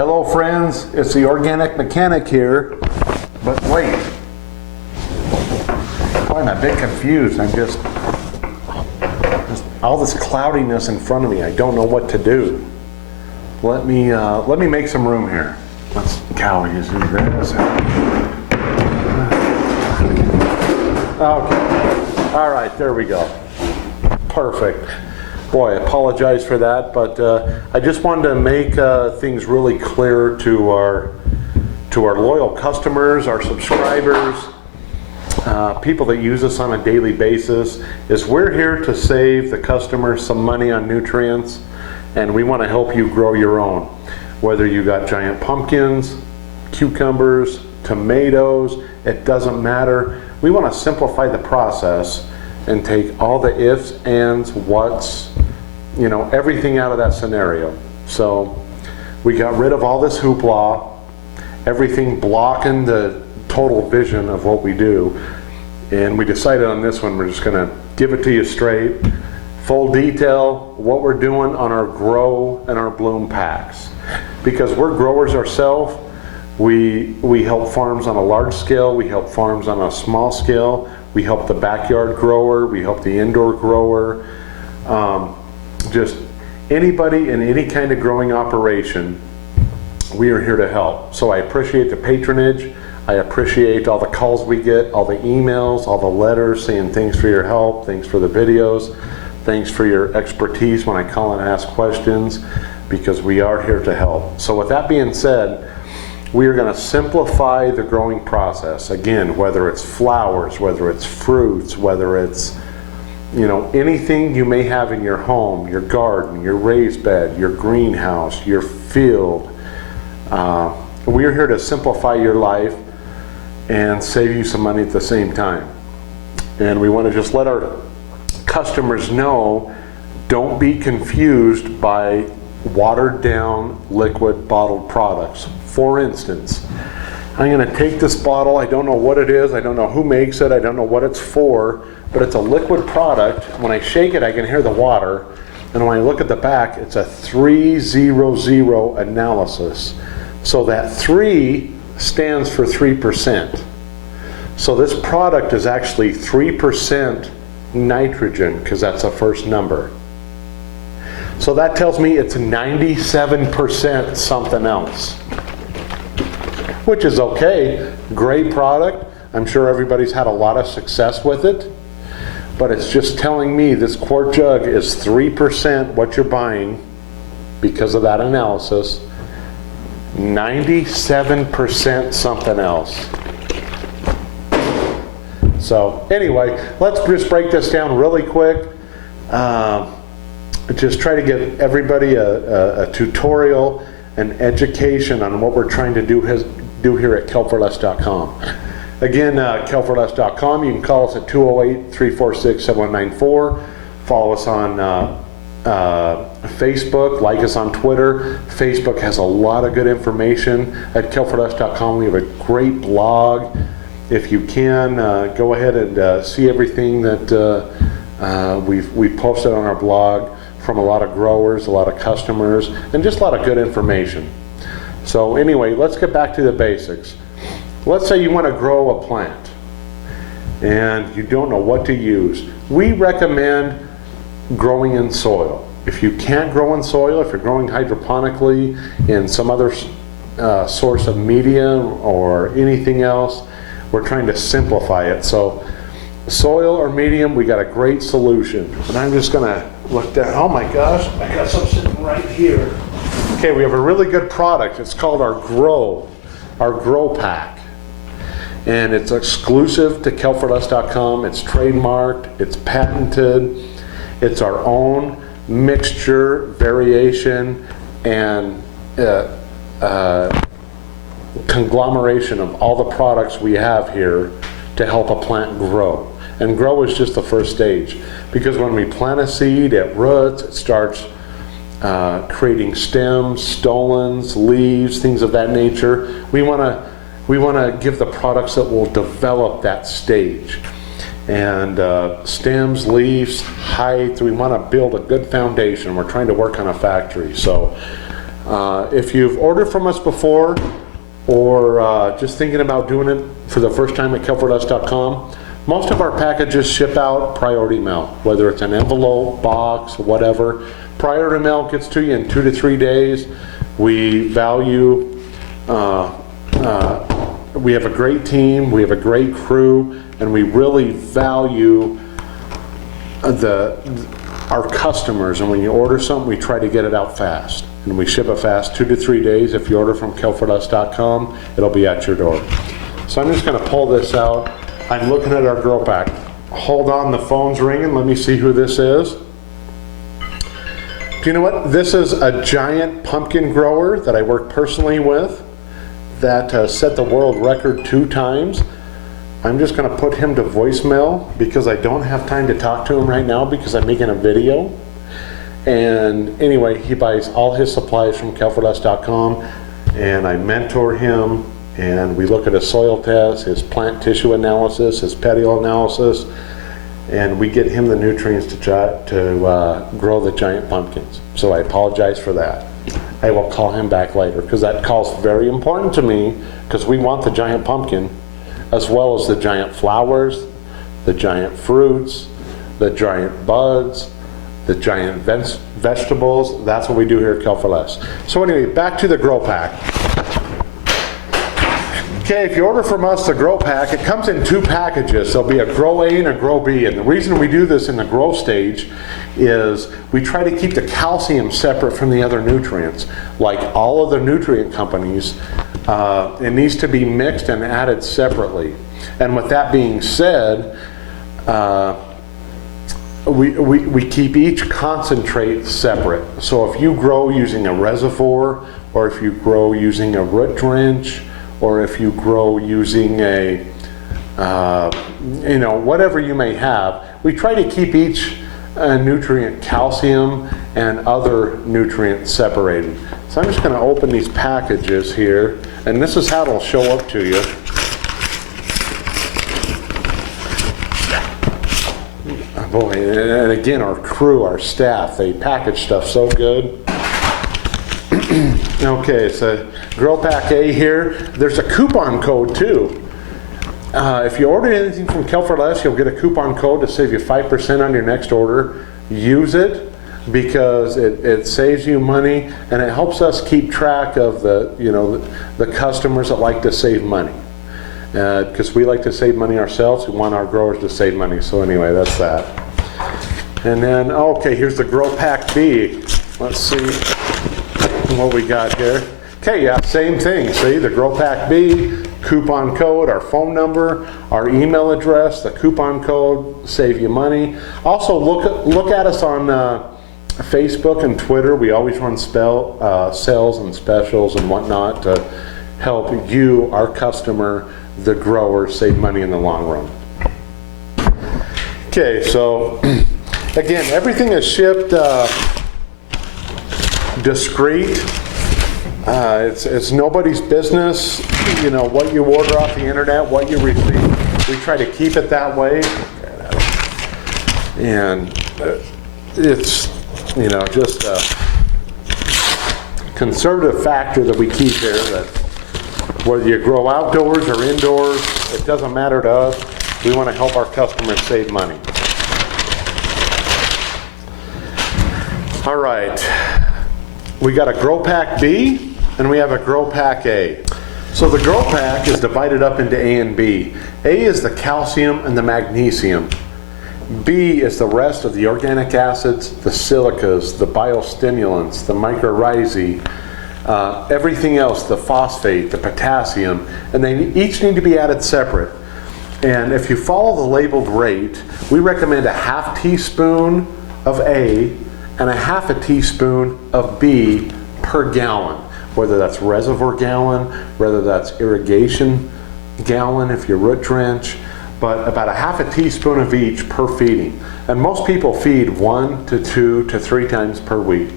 Hello friends, it's the Organic Mechanic here, but wait, I'm a bit confused. I'm just all this cloudiness in front of me. I don't know what to do. Let me make some room here. Let's cow use this. Okay, all right, there we go. Perfect. Boy, I apologize for that, but I just wanted to make things really clear to our loyal customers, our subscribers, people that use us on a daily basis, is we're here to save the customer some money on nutrients, and we want to help you grow your own. Whether you got giant pumpkins, cucumbers, tomatoes, it doesn't matter. We want to simplify the process and take all the ifs, ands, whats, everything out of that scenario. So we got rid of all this hoopla, everything blocking the total vision of what we do, and we decided on this one, we're just going to give it to you straight, full detail, what we're doing on our grow and our bloom packs. Because we're growers ourselves, we help farms on a large scale, we help farms on a small scale, we help the backyard grower, we help the indoor grower, just anybody in any kind of growing operation, we are here to help. So I appreciate the patronage, I appreciate all the calls we get, all the emails, all the letters saying thanks for your help, thanks for the videos, thanks for your expertise when I call and ask questions, because we are here to help. So with that being said, we are going to simplify the growing process. Again, whether it's flowers, whether it's fruits, whether it's anything you may have in your home, your garden, your raised bed, your greenhouse, your field. We are here to simplify your life and save you some money at the same time. And we want to just let our customers know, don't be confused by watered down liquid bottled products. For instance, I'm going to take this bottle, I don't know what it is, I don't know who makes it, I don't know what it's for, but it's a liquid product. When I shake it, I can hear the water, and when I look at the back, it's a 300 analysis. So that 3 stands for 3%. So this product is actually 3% nitrogen, because that's the first number. So that tells me it's 97% something else, which is okay. Great product. I'm sure everybody's had a lot of success with it, but it's just telling me this quart jug is 3% what you're buying because of that analysis, 97% something else. So anyway, let's just break this down really quick. Just try to give everybody a tutorial and education on what we're trying to do here at kelforless.com. Again, kelforless.com, you can call us at 208-346-7194. Follow us on Facebook, like us on Twitter. Facebook has a lot of good information. At kelforless.com, we have a great blog. If you can, go ahead and see everything that we've posted on our blog from a lot of growers, a lot of customers, and just a lot of good information. So anyway, let's get back to the basics. Let's say you want to grow a plant and you don't know what to use. We recommend growing in soil. If you can't grow in soil, if you're growing hydroponically in some other source of medium or anything else, we're trying to simplify it. So soil or medium, we got a great solution. And I'm just gonna look down. Oh my gosh, I got some sitting right here. Okay, we have a really good product. It's called our Grow Pack. And it's exclusive to kelforless.com. It's trademarked, it's patented. It's our own mixture, variation, and conglomeration of all the products we have here to help a plant grow. And grow is just the first stage, because when we plant a seed, it roots, it starts creating stems, stolons, leaves, things of that nature. We want to give the products that will develop that stage. And stems, leaves, height, we want to build a good foundation. We're trying to work on a factory. So If you've ordered from us before, or just thinking about doing it for the first time at kelforless.com, most of our packages ship out priority mail, whether it's an envelope, box, whatever. Priority mail gets to you in 2 to 3 days. We value, we have a great team, we have a great crew, and we really value our customers. And when you order something, we try to get it out fast. And we ship it fast, 2 to 3 days. If you order from kelforless.com, it'll be at your door. So I'm just gonna pull this out. I'm looking at our grow pack. Hold on, the phone's ringing. Let me see who this is. Do you know what? This is a giant pumpkin grower that I work personally with that set the world record 2 times. I'm just gonna put him to voicemail because I don't have time to talk to him right now because I'm making a video. And anyway, he buys all his supplies from kelforless.com, and I mentor him, and we look at his soil test, his plant tissue analysis, his petiole analysis, and we get him the nutrients to grow the giant pumpkins. So I apologize for that. I will call him back later because that call's very important to me because we want the giant pumpkin as well as the giant flowers, the giant fruits, the giant buds, the giant vegetables. That's what we do here at Kelforless. So anyway, back to the grow pack. Okay, if you order from us the grow pack, it comes in 2 packages. There'll be a grow A and a grow B. And the reason we do this in the grow stage is we try to keep the calcium separate from the other nutrients. Like all of the nutrient companies, it needs to be mixed and added separately. And with that being said, we keep each concentrate separate. So if you grow using a reservoir, or if you grow using a root drench, or if you grow using a, whatever you may have, we try to keep each nutrient, calcium and other nutrients, separated. So I'm just going to open these packages here, and this is how it'll show up to you. Boy, and again, our crew, our staff, they package stuff so good. Okay, so Grow Pack A here. There's a coupon code too. If you order anything from Kelforless, you'll get a coupon code to save you 5% on your next order. Use it because it saves you money, and it helps us keep track of the customers that like to save money. Because we like to save money ourselves, we want our growers to save money. So anyway, that's that. And then, okay, here's the Grow Pack B. Let's see what we got here. Okay, yeah, same thing. See, the Grow Pack B, coupon code, our phone number, our email address, the coupon code, save you money. Also, look at us on Facebook and Twitter. We always run sales and specials and whatnot to help you, our customer, the grower, save money in the long run. Okay, so again, everything is shipped discreet. It's nobody's business, what you order off the internet, what you receive. We try to keep it that way. And it's, just a conservative factor that we keep here, that whether you grow outdoors or indoors, it doesn't matter to us. We want to help our customers save money. All right, we got a Grow Pack B and we have a Grow Pack A. So the Grow Pack is divided up into A and B. A is the calcium and the magnesium. B is the rest of the organic acids, the silicas, the biostimulants, the mycorrhizae, everything else, the phosphate, the potassium, and they each need to be added separate. And if you follow the labeled rate, we recommend a half teaspoon of A and a half a teaspoon of B per gallon, whether that's reservoir gallon, whether that's irrigation gallon if you root drench, but about a half a teaspoon of each per feeding. And most people feed 1 to 2 to 3 times per week.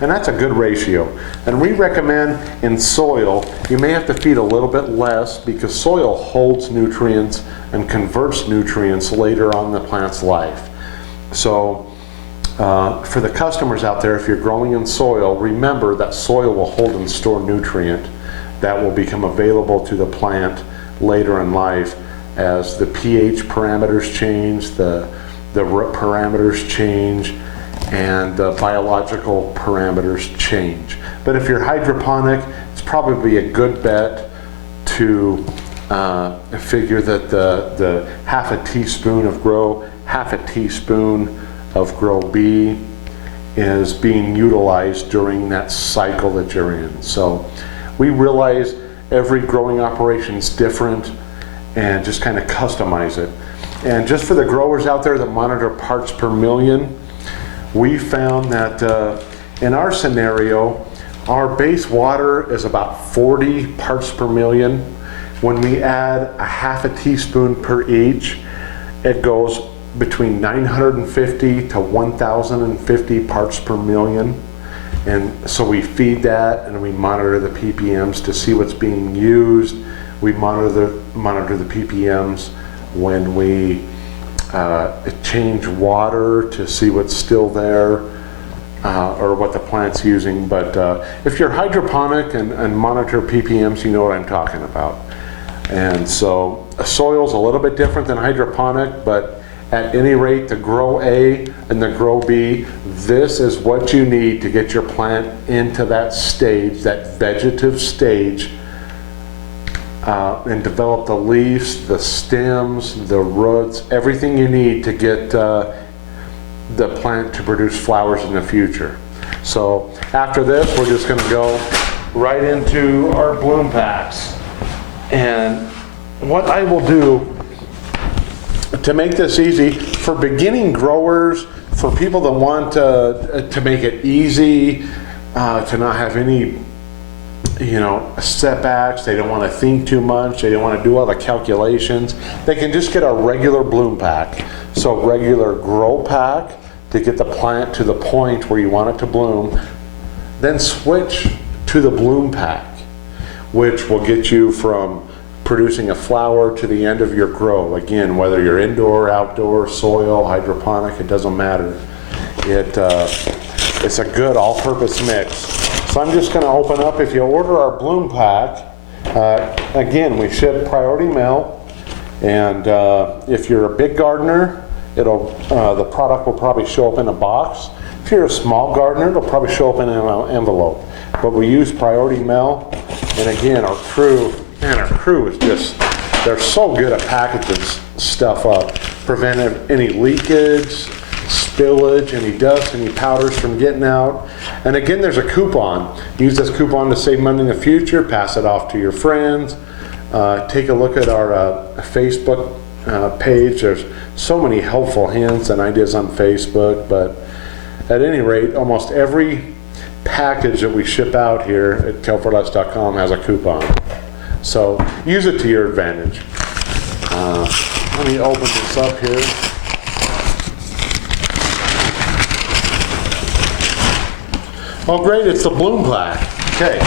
And that's a good ratio. And we recommend in soil, you may have to feed a little bit less because soil holds nutrients and converts nutrients later on in the plant's life. So For the customers out there, if you're growing in soil, remember that soil will hold and store nutrient that will become available to the plant later in life as the pH parameters change, the root parameters change, and the biological parameters change. But if you're hydroponic, it's probably a good bet to figure that the half a teaspoon of Grow, half a teaspoon of Grow B is being utilized during that cycle that you're in. So we realize every growing operation is different and just kind of customize it. And just for the growers out there that monitor parts per million, we found that in our scenario, our base water is about 40 parts per million. When we add a half a teaspoon per each, it goes between 950 to 1,050 parts per million. And so we feed that and we monitor the ppms to see what's being used. We monitor the ppms when we change water to see what's still there or what the plant's using. But if you're hydroponic and monitor ppms, you know what I'm talking about. And so soil's a little bit different than hydroponic, but at any rate, the Grow A and the Grow B, this is what you need to get your plant into that stage, that vegetative stage, and develop the leaves, the stems, the roots, everything you need to get the plant to produce flowers in the future. So after this, we're just going to go right into our bloom packs. And what I will do to make this easy, for beginning growers, for people that want to make it easy, to not have any setbacks, they don't want to think too much, they don't want to do all the calculations, they can just get a regular bloom pack. So regular grow pack to get the plant to the point where you want it to bloom, then switch to the bloom pack, which will get you from producing a flower to the end of your grow. Again, whether you're indoor, outdoor, soil, hydroponic, it doesn't matter. It's a good all-purpose mix. So I'm just going to open up. If you order our bloom pack, again, we ship priority mail, and if you're a big gardener, the product will probably show up in a box. If you're a small gardener, it'll probably show up in an envelope. But we use priority mail, and again, our crew is just, they're so good at packaging stuff up, preventing any leakage, spillage, any dust, any powders from getting out. And again, there's a coupon. Use this coupon to save money in the future, pass it off to your friends. Take a look at our Facebook page. There's so many helpful hints and ideas on Facebook, but at any rate, almost every package that we ship out here at kelforless.com has a coupon. So use it to your advantage. Let me open this up here. Oh great, it's the bloom pack. Okay,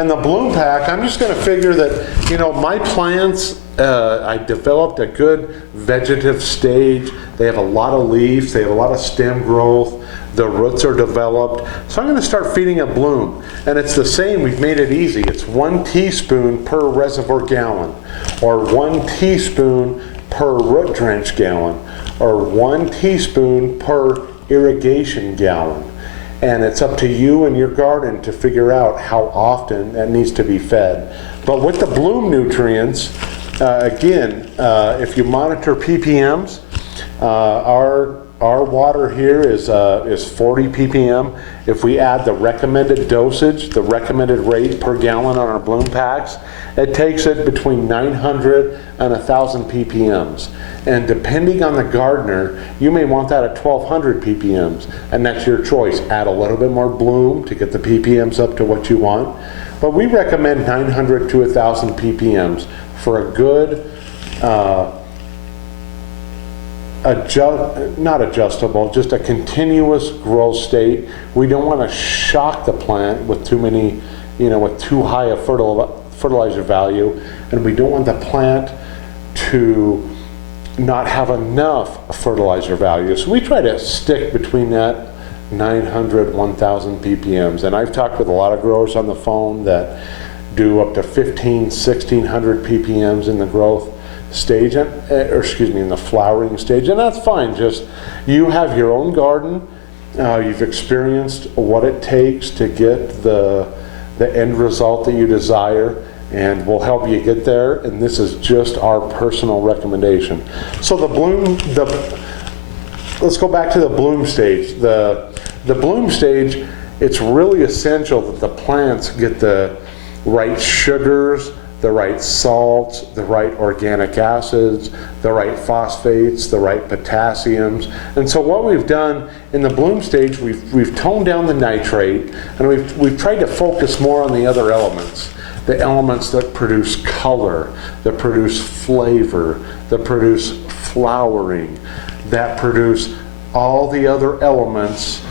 and the bloom pack, I'm just going to figure that, my plants, I developed a good vegetative stage. They have a lot of leaves, they have a lot of stem growth, the roots are developed. So I'm going to start feeding a bloom. And it's the same, we've made it easy. It's 1 teaspoon per reservoir gallon, or 1 teaspoon per root drench gallon, or 1 teaspoon per irrigation gallon. And it's up to you and your garden to figure out how often that needs to be fed. But with the bloom nutrients, again, if you monitor ppms, our water here is 40 ppm. If we add the recommended dosage, the recommended rate per gallon on our bloom packs, it takes it between 900 and 1,000 ppms. And depending on the gardener, you may want that at 1,200 ppms, and that's your choice. Add a little bit more bloom to get the ppms up to what you want. But we recommend 900 to 1,000 ppms for a good, not adjustable, just a continuous growth state. We don't want to shock the plant with too many, with too high a fertilizer value, and we don't want the plant to not have enough fertilizer value. So we try to stick between that 900, 1,000 ppms. And I've talked with a lot of growers on the phone that do up to 1,600 ppms in the growth stage, or excuse me, in the flowering stage, and that's fine. Just, you have your own garden, you've experienced what it takes to get the end result that you desire, and we'll help you get there, and this is just our personal recommendation. So let's go back to the bloom stage. The bloom stage, it's really essential that the plants get the right sugars, the right salts, the right organic acids, the right phosphates, the right potassiums. And so what we've done in the bloom stage, we've toned down the nitrate, and we've tried to focus more on the other elements. The elements that produce color, that produce flavor, that produce flowering, that produce all the other elements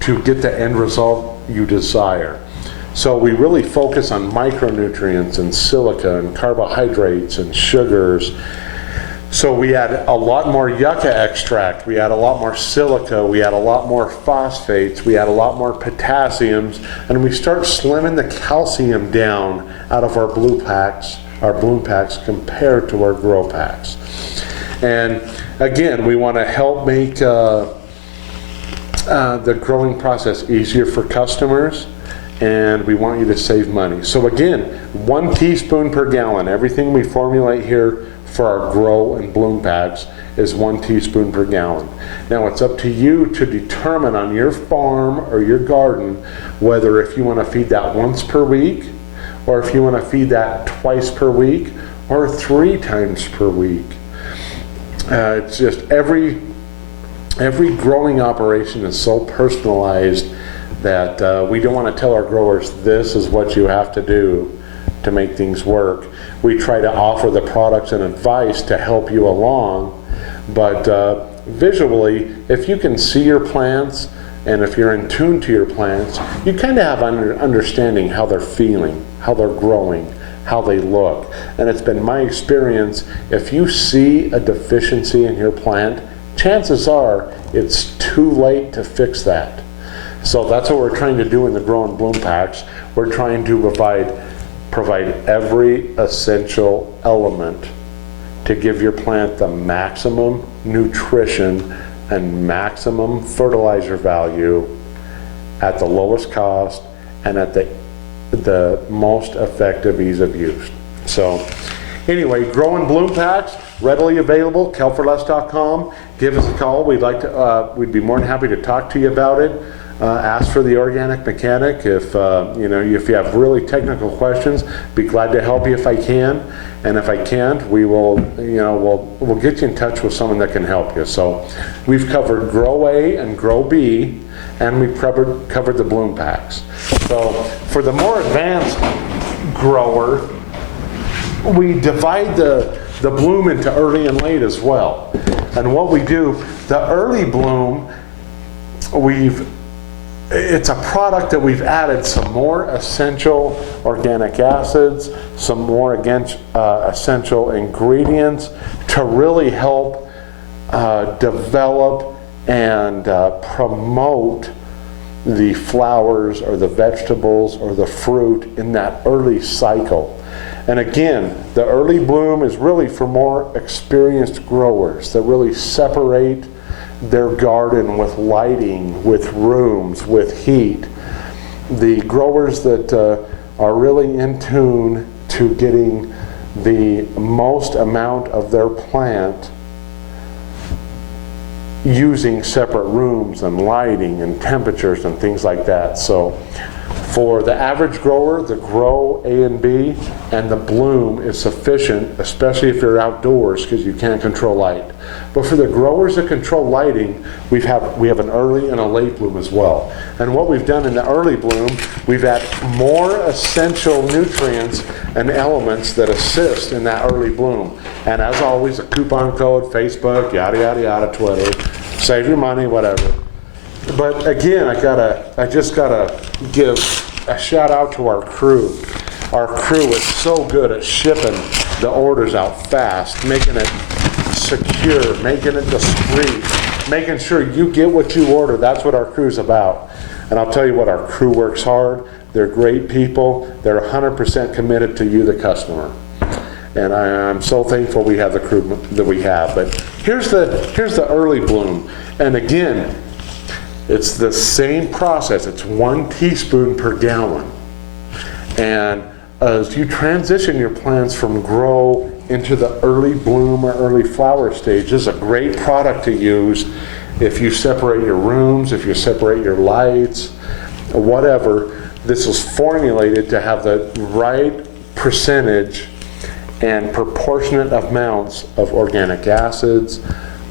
to get the end result you desire. So we really focus on micronutrients and silica and carbohydrates and sugars. So we add a lot more yucca extract, we add a lot more silica, we add a lot more phosphates, we add a lot more potassiums, and we start slimming the calcium down out of our bloom packs compared to our grow packs. And again, we want to help make the growing process easier for customers, and we want you to save money. So again, 1 teaspoon per gallon. Everything we formulate here for our grow and bloom packs is 1 teaspoon per gallon. Now it's up to you to determine on your farm or your garden whether if you want to feed that once per week, or if you want to feed that twice per week, or 3 times per week. It's just every growing operation is so personalized that we don't want to tell our growers this is what you have to do to make things work. We try to offer the products and advice to help you along, but visually, if you can see your plants and if you're in tune to your plants, you kind of have an understanding how they're feeling, how they're growing, how they look. And it's been my experience, if you see a deficiency in your plant, chances are it's too late to fix that. So that's what we're trying to do in the Grow and Bloom packs. We're trying to provide every essential element to give your plant the maximum nutrition and maximum fertilizer value at the lowest cost and at the most effective ease of use. So anyway, Grow and Bloom packs, readily available, kelforless.com. Give us a call. We'd be more than happy to talk to you about it. Ask for the organic mechanic. If if you have really technical questions, be glad to help you if I can. And if I can't, we'll get you in touch with someone that can help you. So we've covered Grow A and Grow B, and we've covered the bloom packs. So for the more advanced grower, we divide the bloom into early and late as well. And what we do, the early bloom, it's a product that we've added some more essential organic acids, some more essential ingredients to really help develop and promote the flowers or the vegetables or the fruit in that early cycle. And again, the early bloom is really for more experienced growers that really separate their garden with lighting, with rooms, with heat. The growers that are really in tune to getting the most amount of their plant using separate rooms and lighting and temperatures and things like that. So for the average grower, the Grow A and B and the bloom is sufficient, especially if you're outdoors because you can't control light. But for the growers that control lighting, we have an early and a late bloom as well. And what we've done in the early bloom, we've added more essential nutrients and elements that assist in that early bloom. And as always, a coupon code, Facebook, yada, yada, yada, Twitter, save your money, whatever. But again, I just gotta give a shout out to our crew. Our crew is so good at shipping the orders out fast, making it secure, making it discreet, making sure you get what you order. That's what our crew's about. And I'll tell you what, our crew works hard. They're great people. They're 100% committed to you, the customer. And I'm so thankful we have the crew that we have. But here's the early bloom. And again, it's the same process. It's 1 teaspoon per gallon. And as you transition your plants from grow into the early bloom or early flower stage, this is a great product to use if you separate your rooms, if you separate your lights, whatever. This is formulated to have the right percentage and proportionate amounts of organic acids,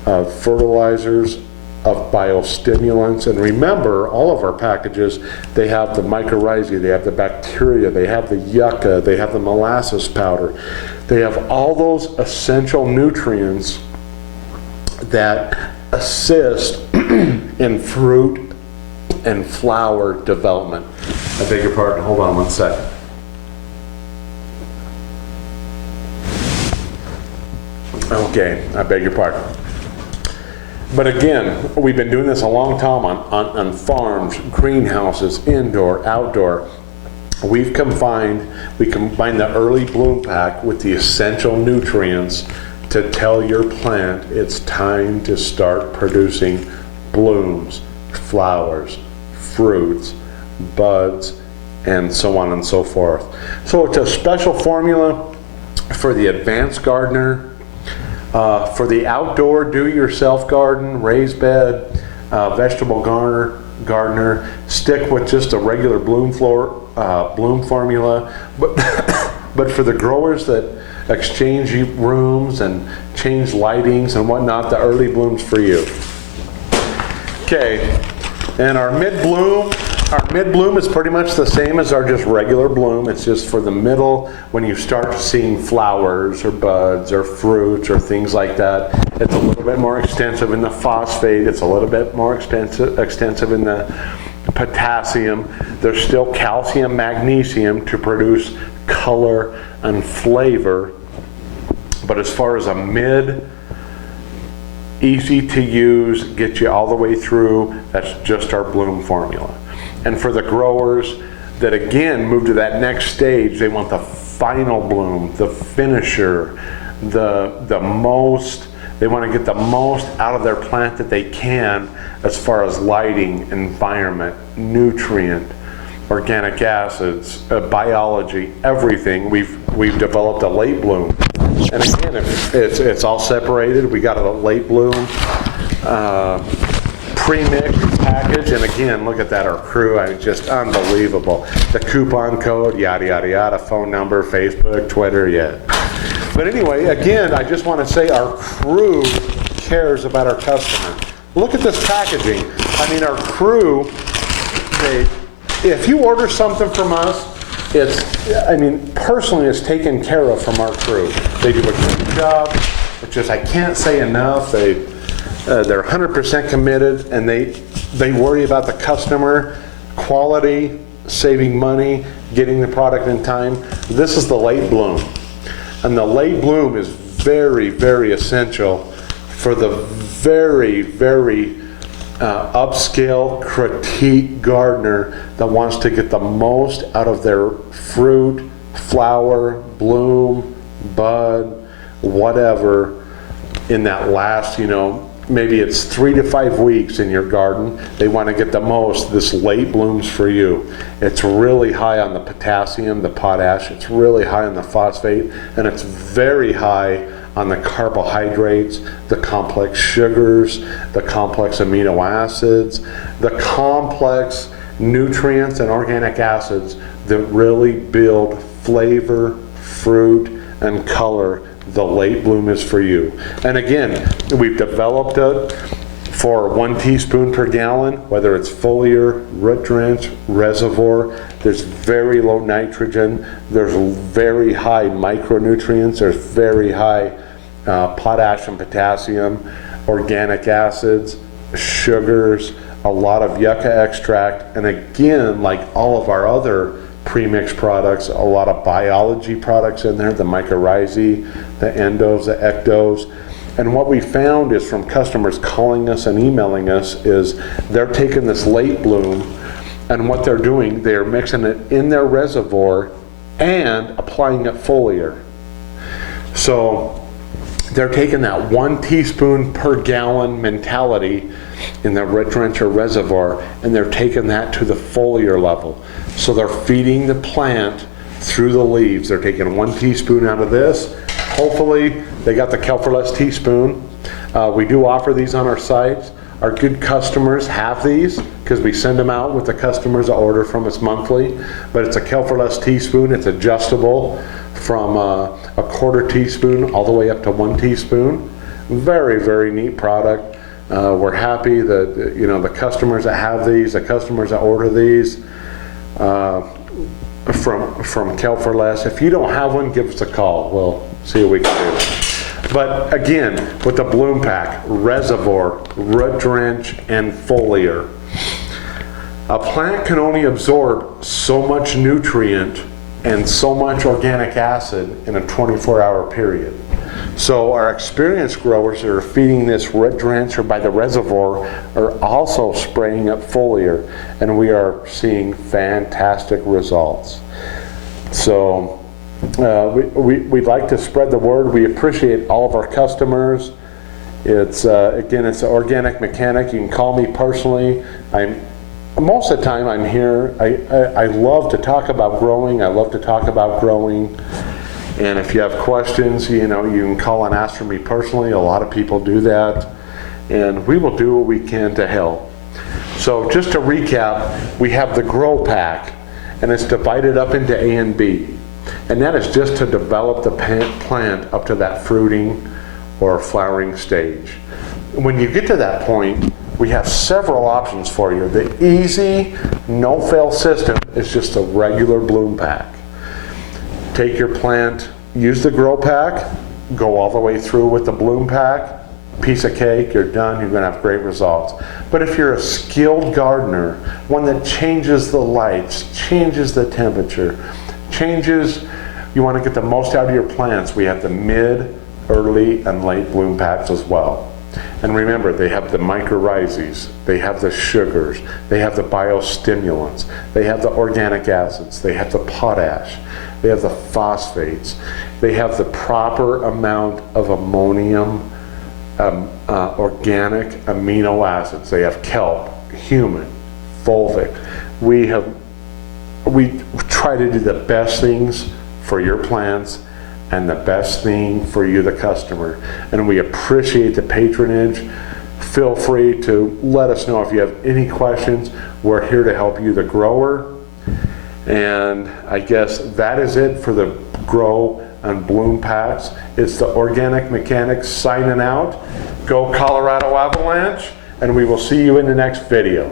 of fertilizers, of biostimulants. And remember, all of our packages, they have the mycorrhizae, they have the bacteria, they have the yucca, they have the molasses powder. They have all those essential nutrients that assist in fruit and flower development. I beg your pardon, hold on one second. Okay, I beg your pardon. But again, we've been doing this a long time on farms, greenhouses, indoor, outdoor. We combine the early bloom pack with the essential nutrients to tell your plant it's time to start producing blooms, flowers, fruits, buds, and so on and so forth. So it's a special formula for the advanced gardener. For the outdoor do-yourself garden, raised bed, vegetable gardener, stick with just a regular bloom formula. But for the growers that exchange rooms and change lightings and whatnot, the early bloom's for you. Okay, and our mid-bloom is pretty much the same as our just regular bloom. It's just for the middle when you start seeing flowers or buds or fruits or things like that. It's a little bit more extensive in the phosphate. It's a little bit more extensive in the potassium. There's still calcium, magnesium to produce color and flavor. But as far as a mid, easy to use, get you all the way through, that's just our bloom formula. And for the growers that again move to that next stage, they want the final bloom, the finisher, the most, they want to get the most out of their plant that they can as far as lighting, environment, nutrient, organic acids, biology, everything. We've developed a late bloom. And again, it's all separated. We got a late bloom, pre-mixed package, and again, look at that, our crew, just unbelievable. The coupon code, yada, yada, yada, phone number, Facebook, Twitter, yeah. But anyway, again, I just want to say our crew cares about our customer. Look at this packaging. I mean, our crew, if you order something from us, personally, it's taken care of from our crew. They do a good job. It's just, I can't say enough. They're 100% committed, and they worry about the customer, quality, saving money, getting the product in time. This is the late bloom. And the late bloom is very, very essential for the very, very upscale critique gardener that wants to get the most out of their fruit, flower, bloom, bud, whatever in that last, maybe it's 3 to 5 weeks in your garden. They want to get the most. This late blooms for you. It's really high on the potassium, the potash. It's really high on the phosphate, and it's very high on the carbohydrates, the complex sugars, the complex amino acids, the complex nutrients and organic acids that really build flavor, fruit, and color. The late bloom is for you. And again, we've developed it for 1 teaspoon per gallon, whether it's foliar, root drench, reservoir. There's very low nitrogen. There's very high micronutrients. There's very high potash and potassium, organic acids, sugars, a lot of yucca extract, and again, like all of our other pre-mixed products, a lot of biology products in there, the mycorrhizae, the endos, the ectos, And what we found is from customers calling us and emailing us is they're taking this late bloom, and what they're doing, they're mixing it in their reservoir and applying it foliar. So they're taking that 1 teaspoon per gallon mentality in the red drencher reservoir, and they're taking that to the foliar level. So they're feeding the plant through the leaves. They're taking 1 teaspoon out of this. Hopefully they got the Kelferless teaspoon. We do offer these on our sites. Our good customers have these because we send them out with the customers that order from us monthly. But it's a Kelferless teaspoon. It's adjustable from a 1/4 teaspoon all the way up to 1 teaspoon. Very, very neat product. We're happy that the customers that have these, the customers that order these from Kelferless. If you don't have one, give us a call. We'll see what we can do. But again, with the bloom pack, reservoir, root drench, and foliar, a plant can only absorb so much nutrient and so much organic acid in a 24-hour period. So our experienced growers that are feeding this root drench or by the reservoir are also spraying up foliar, and we are seeing fantastic results. So we'd like to spread the word. We appreciate all of our customers. It's again, it's an Organic Mechanic. You can call me personally. Most of the time I'm here. I love to talk about growing. I love to talk about growing. And if you have questions, you can call and ask for me personally. A lot of people do that, and we will do what we can to help. So just to recap, we have the grow pack, and it's divided up into A and B. And that is just to develop the plant up to that fruiting or flowering stage. When you get to that point, we have several options for you. The easy, no-fail system is just a regular bloom pack. Take your plant, use the grow pack, go all the way through with the bloom pack, piece of cake, you're done, you're gonna have great results. But if you're a skilled gardener, one that changes the lights, changes the temperature, you want to get the most out of your plants, we have the mid, early, and late bloom packs as well. And remember, they have the mycorrhizas, they have the sugars, they have the biostimulants, they have the organic acids, they have the potash, they have the phosphates, they have the proper amount of ammonium, organic amino acids. They have kelp, humin, fulvic. We try to do the best things for your plants and the best thing for you, the customer. And we appreciate the patronage. Feel free to let us know if you have any questions. We're here to help you, the grower. And I guess that is it for the grow and bloom packs. It's the Organic Mechanics signing out. Go Colorado Avalanche, and we will see you in the next video.